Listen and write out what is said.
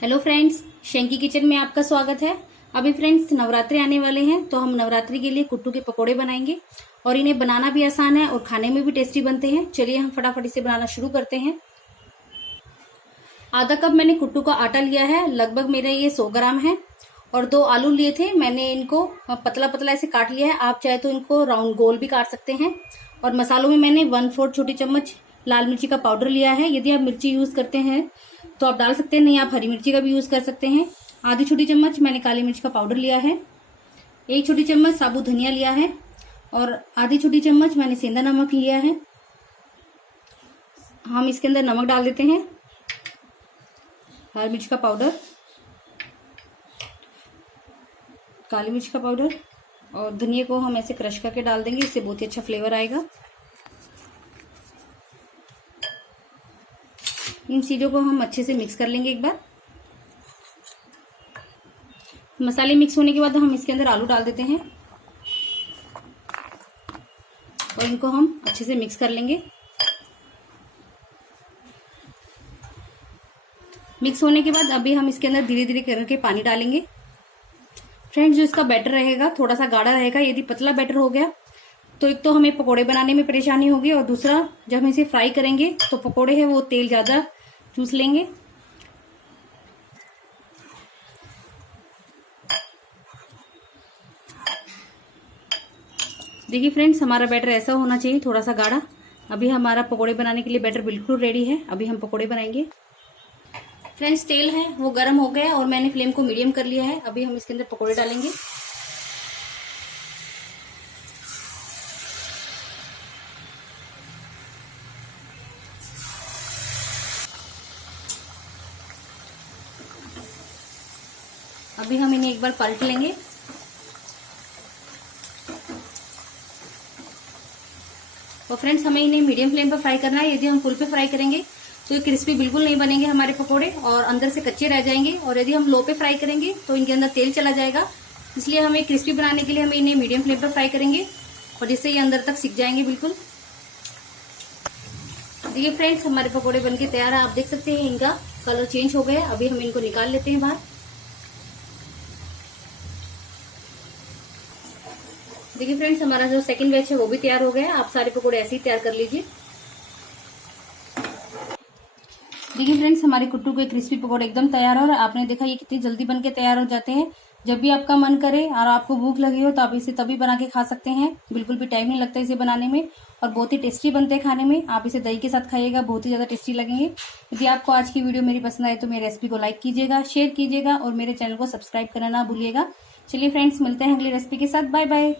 Hello friends, शंकी kitchen में आपका स्वागत है। अभी फ्रेंड्स नवरात्रि आने वाले हैं तो हम नवरात्रि के लिए कुट्टू के पकोड़े बनाएंगे और इन्हें बनाना भी आसान है और खाने में भी टेस्टी बनते हैं। चलिए हम फटाफट इसे बनाना शुरू करते हैं। आधा कप मैंने कुट्टू का आटा लिया है, लगभग मेरा ये 100 ग्राम है। और 2 आलू लिए थे, मैंने इनको पतला पतला ऐसे काट लिया है। आप चाहे तो इनको राउंड गोल भी काट सकते हैं। और मसालों में मैंने 1/4 छोटी चम्मच लाल मिर्ची का पाउडर लिया है। यदि आप मिर्ची यूज करते हैं तो आप डाल सकते हैं, नहीं आप हरी मिर्ची का भी यूज कर सकते हैं। आधी छोटी चम्मच मैंने काली मिर्च का पाउडर लिया है। 1 छोटी चम्मच साबुत धनिया लिया है और आधी छोटी चम्मच मैंने सेंधा नमक लिया है। हम इसके अंदर नमक डाल देते हैं, लाल मिर्च का पाउडर, काली मिर्च का पाउडर और धनिया को हम ऐसे क्रश करके डाल देंगे, इससे बहुत ही अच्छा फ्लेवर आएगा। इन चीजों को हम अच्छे से मिक्स कर लेंगे एक बार। मसाले मिक्स होने के बाद हम इसके अंदर आलू डाल देते हैं और इनको हम अच्छे से मिक्स कर लेंगे। मिक्स होने के बाद अभी हम इसके अंदर धीरे धीरे करके पानी डालेंगे। फ्रेंड्स, जो इसका बैटर रहेगा थोड़ा सा गाढ़ा रहेगा। यदि पतला बैटर हो गया तो एक तो हमें पकोड़े बनाने में परेशानी होगी और दूसरा जब हम इसे फ्राई करेंगे तो पकोड़े है वो तेल ज्यादा चूस लेंगे। देखिए फ्रेंड्स, हमारा बैटर ऐसा होना चाहिए, थोड़ा सा गाढ़ा। अभी हमारा पकोड़े बनाने के लिए बैटर बिल्कुल रेडी है। अभी हम पकोड़े बनाएंगे। फ्रेंड्स, तेल है वो गर्म हो गया और मैंने फ्लेम को मीडियम कर लिया है। अभी हम इसके अंदर पकोड़े डालेंगे। अभी हम इन्हें एक बार पलट लेंगे। और फ्रेंड्स, हमें इन्हें मीडियम फ्लेम पर फ्राई करना है। यदि हम फुल पे फ्राई करेंगे तो ये क्रिस्पी बिल्कुल नहीं बनेंगे हमारे पकोड़े और अंदर से कच्चे रह जाएंगे। और यदि हम लो पे फ्राई करेंगे तो इनके अंदर तेल चला जाएगा। इसलिए हमें क्रिस्पी बनाने के लिए हमें इन्हें मीडियम फ्लेम पर फ्राई करेंगे और जिससे ये अंदर तक सिक जाएंगे बिल्कुल। देखिए फ्रेंड्स, हमारे पकोड़े बनके तैयार है। आप देख सकते हैं इनका कलर चेंज हो गया। अभी हम इनको निकाल लेते हैं बाहर। देखिए फ्रेंड्स, हमारा जो सेकंड बैच है वो भी तैयार हो गया है। आप सारे पकोड़े ऐसे ही तैयार कर लीजिए। देखिए फ्रेंड्स, हमारे कुट्टू के क्रिस्पी पकोड़े एकदम तैयार हो और आपने देखा ये कितनी जल्दी बनके तैयार हो जाते हैं। जब भी आपका मन करे और आपको भूख लगी हो तो आप इसे तभी बना के खा सकते हैं। बिल्कुल भी टाइम नहीं लगता इसे बनाने में और बहुत ही टेस्टी बनते हैं खाने में। आप इसे दही के साथ खाइएगा, बहुत ही ज्यादा टेस्टी लगेंगे। यदि आपको आज की वीडियो मेरी पसंद आए तो मेरी रेसिपी को लाइक कीजिएगा, शेयर कीजिएगा और मेरे चैनल को सब्सक्राइब करना ना भूलिएगा। चलिए फ्रेंड्स, मिलते हैं अगली रेसिपी के साथ। Bye bye.